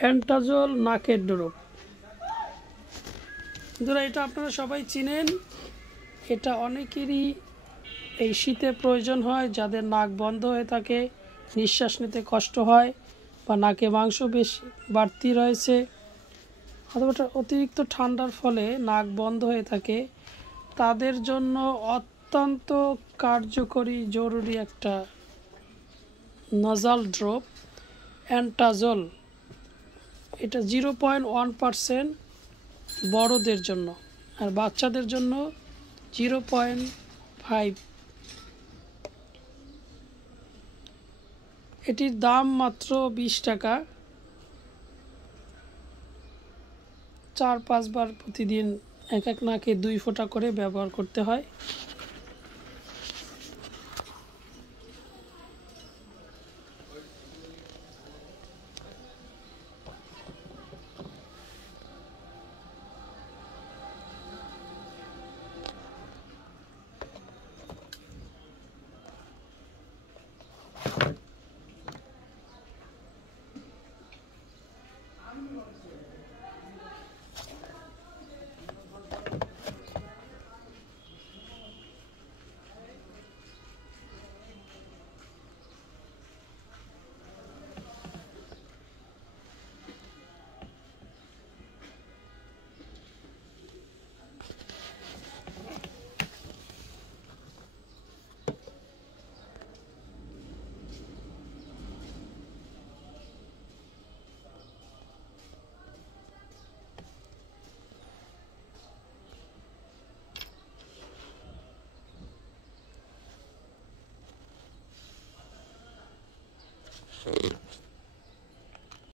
অ্যান্টাজল নাকের ড্রপ। বন্ধুরা, এটা আপনারা সবাই চিনেন। এটা অনেকেরই এই শীতে প্রয়োজন হয়, যাদের নাক বন্ধ হয়ে থাকে, নিঃশ্বাস নিতে কষ্ট হয়, বা নাকে মাংস বেশি বাড়তি রয়েছে, অথবা অতিরিক্ত ঠান্ডার ফলে নাক বন্ধ হয়ে থাকে, তাদের জন্য অত্যন্ত কার্যকরী জরুরি একটা নাজাল ড্রপ অ্যান্টাজল। এটা 0.1% বড়দের জন্য, আর বাচ্চাদের জন্য 0.5। এটির দাম মাত্র 20 টাকা। 4-5 বার প্রতিদিন এক নাকে 2 ফোঁটা করে ব্যবহার করতে হয়।